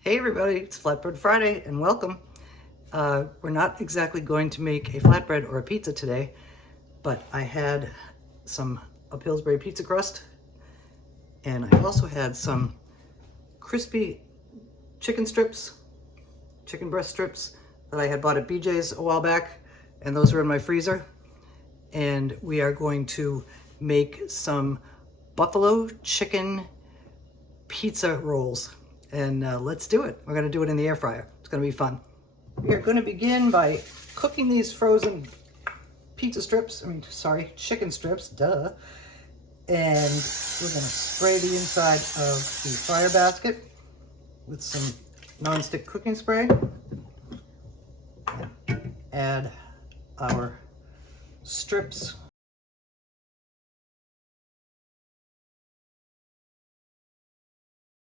Hey everybody, it's Flatbread Friday and welcome. We're not exactly going to make a flatbread or a pizza today, but I had a Pillsbury pizza crust and I also had some crispy chicken breast strips that I had bought at BJ's a while back, and those are in my freezer. And we are going to make some buffalo chicken pizza rolls. And let's do it. We're gonna do it in the air fryer. It's gonna be fun. We are gonna begin by cooking these frozen chicken strips, duh. And we're gonna spray the inside of the fryer basket with some nonstick cooking spray. Add our strips.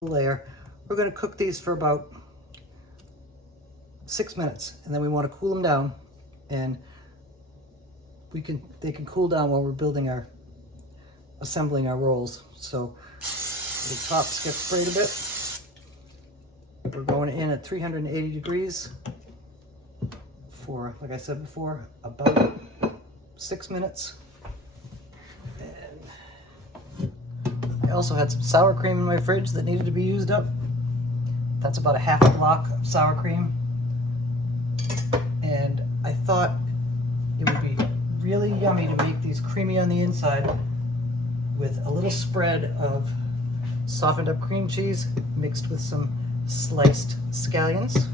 Layer. We're going to cook these for about 6 minutes, and then we want to cool them down, and they can cool down while we're assembling our rolls. So the tops get sprayed a bit. We're going in at 380 degrees for, like I said before, about 6 minutes. And I also had some sour cream in my fridge that needed to be used up. That's about a half a block of sour cream. And I thought it would be really yummy to make these creamy on the inside with a little spread of softened up cream cheese mixed with some sliced scallions.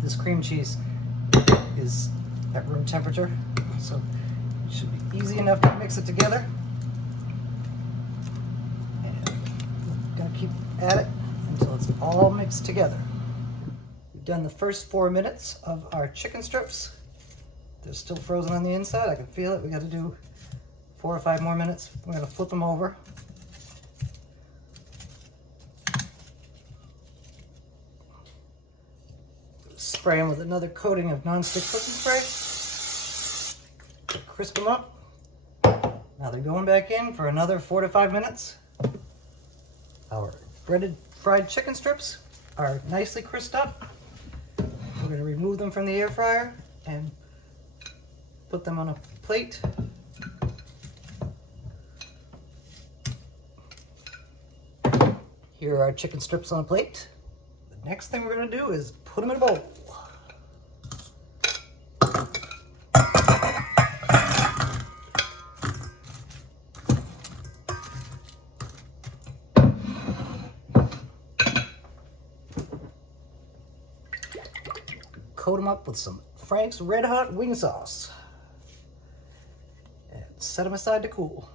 This cream cheese is at room temperature, so it should be easy enough to mix it together. And we're gonna keep at it until it's all mixed together. We've done the first 4 minutes of our chicken strips. They're still frozen on the inside. I can feel it. We got to do 4 or 5 more minutes. We're gonna flip them over. Spray them with another coating of nonstick cooking spray. Crisp them up. Now they're going back in for another 4 to 5 minutes. Our breaded fried chicken strips are nicely crisped up. We're going to remove them from the air fryer and put them on a plate. Here are our chicken strips on a plate. The next thing we're going to do is put them in a bowl. Coat them up with some Frank's Red Hot wing sauce and set them aside to cool.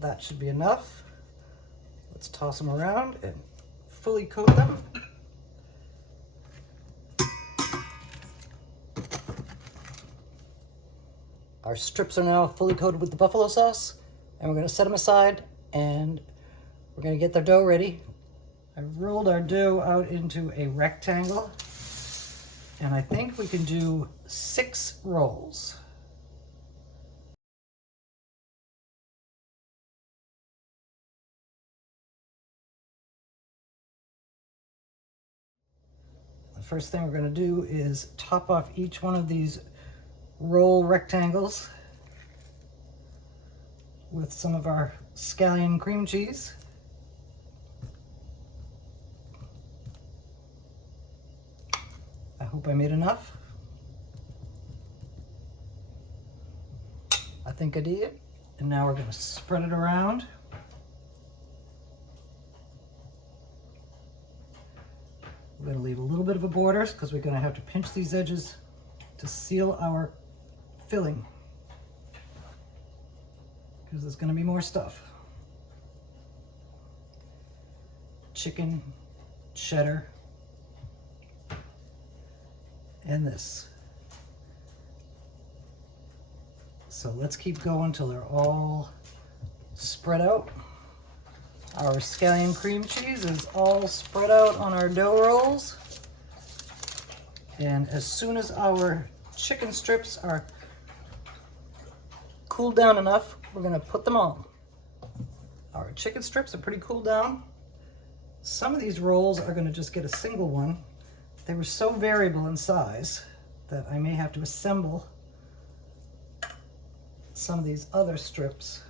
That should be enough. Let's toss them around and fully coat them. Our strips are now fully coated with the buffalo sauce, and we're going to set them aside, and we're going to get their dough ready. I've rolled our dough out into a rectangle, and I think we can do 6 rolls. The first thing we're going to do is top off each one of these roll rectangles with some of our scallion cream cheese. I hope I made enough. I think I did. And now we're going to spread it around. We're going to leave a little bit of a border because we're going to have to pinch these edges to seal our filling, because there's going to be more stuff. Chicken, cheddar, and this. So let's keep going till they're all spread out. Our scallion cream cheese is all spread out on our dough rolls. And as soon as our chicken strips are cooled down enough, we're gonna put them on. Our chicken strips are pretty cooled down. Some of these rolls are gonna just get a single one. They were so variable in size that I may have to assemble some of these other strips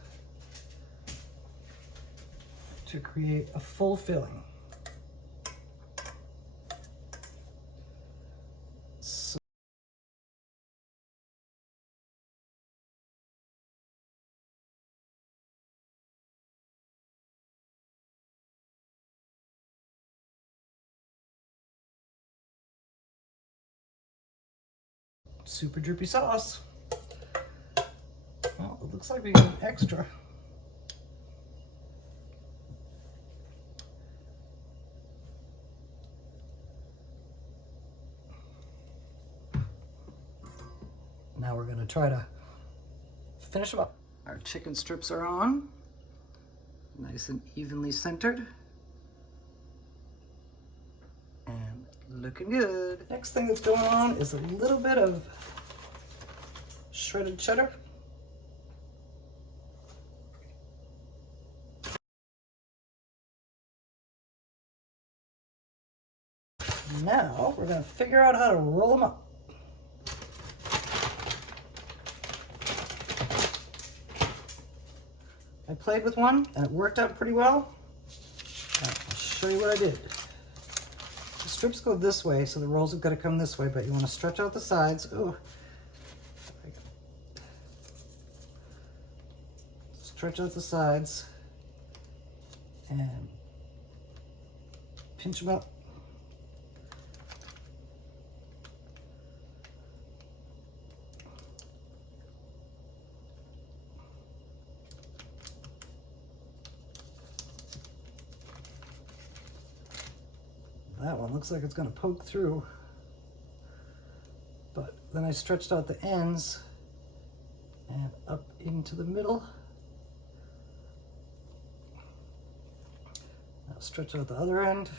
to create a full filling. So super droopy sauce. Well, it looks like we got extra. Now we're gonna try to finish them up. Our chicken strips are on, nice and evenly centered. And looking good. Next thing that's going on is a little bit of shredded cheddar. Now we're gonna figure out how to roll them up. I played with one and it worked out pretty well. I'll show you what I did. The strips go this way, so the rolls have got to come this way, but you want to stretch out the sides. Ooh. Stretch out the sides and pinch them up. That one looks like it's going to poke through, but then I stretched out the ends and up into the middle. Now stretch out the other end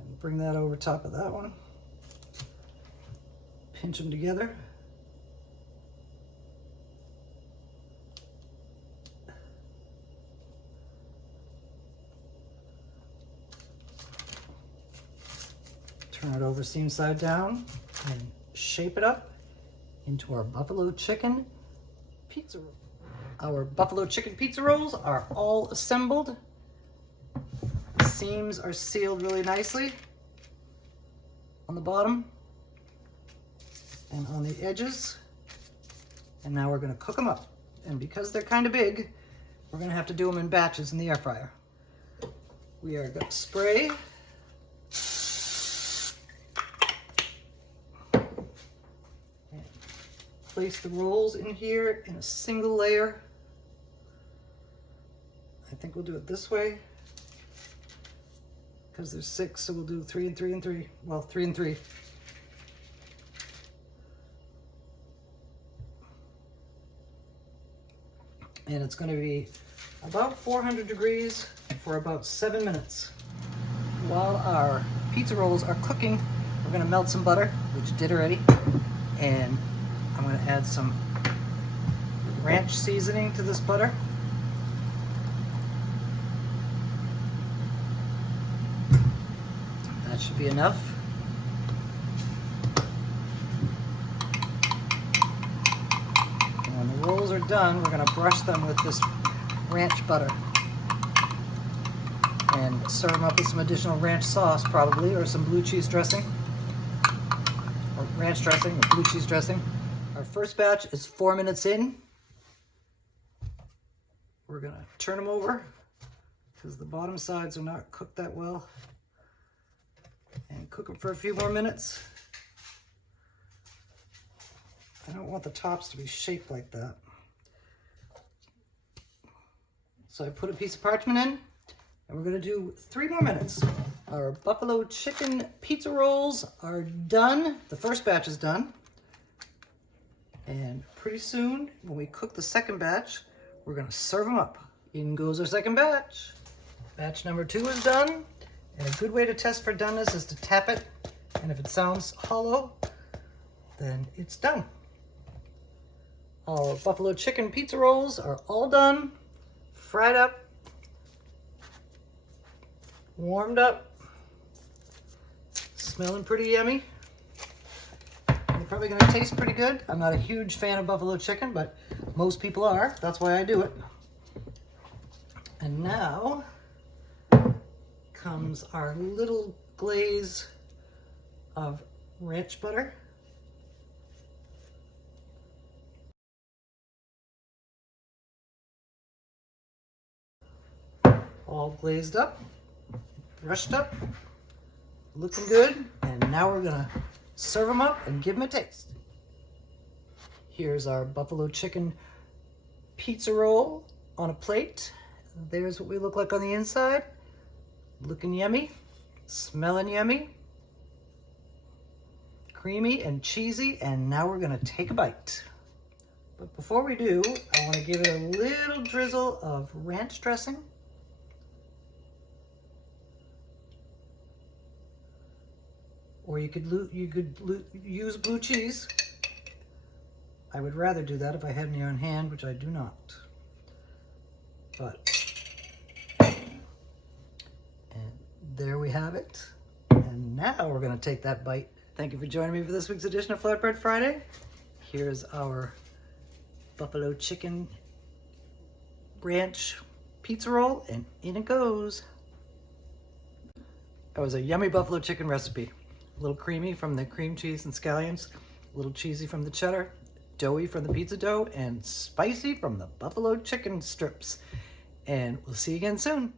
and bring that over top of that one. Pinch them together. Turn it over seam side down and shape it up into our buffalo chicken pizza roll. Our buffalo chicken pizza rolls are all assembled. Seams are sealed really nicely on the bottom and on the edges. And now we're going to cook them up. And because they're kind of big, we're going to have to do them in batches in the air fryer. We are going to spray place the rolls in here in a single layer. I think we'll do it this way because there's 6, so we'll do 3 and 3 and 3. Well, 3 and 3. And it's going to be about 400 degrees for about 7 minutes. While our pizza rolls are cooking, we're going to melt some butter, which did already, and I'm going to add some ranch seasoning to this butter. That should be enough. And when the rolls are done, we're going to brush them with this ranch butter and serve them up with some additional ranch sauce probably, or some blue cheese dressing, or ranch dressing, or blue cheese dressing. Our first batch is 4 minutes in. We're going to turn them over because the bottom sides are not cooked that well, and cook them for a few more minutes. I don't want the tops to be shaped like that. So I put a piece of parchment in, and we're going to do 3 more minutes. Our buffalo chicken pizza rolls are done. The first batch is done. And pretty soon, when we cook the second batch, we're going to serve them up. In goes our second batch. Batch number 2 is done. And a good way to test for doneness is to tap it. And if it sounds hollow, then it's done. Our buffalo chicken pizza rolls are all done, fried up, warmed up, smelling pretty yummy. They're probably gonna taste pretty good. I'm not a huge fan of buffalo chicken, but most people are. That's why I do it. And now comes our little glaze of ranch butter. All glazed up, brushed up, looking good. And now we're gonna serve them up and give them a taste. Here's our buffalo chicken pizza roll on a plate. There's what we look like on the inside. Looking yummy, smelling yummy, creamy and cheesy. And now we're gonna take a bite. But before we do, I wanna give it a little drizzle of ranch dressing. Or you could use blue cheese. I would rather do that if I had any on hand, which I do not. But, and there we have it. And now we're gonna take that bite. Thank you for joining me for this week's edition of Flatbread Friday. Here's our buffalo chicken ranch pizza roll, and in it goes. That was a yummy buffalo chicken recipe. A little creamy from the cream cheese and scallions, a little cheesy from the cheddar, doughy from the pizza dough, and spicy from the buffalo chicken strips. And we'll see you again soon.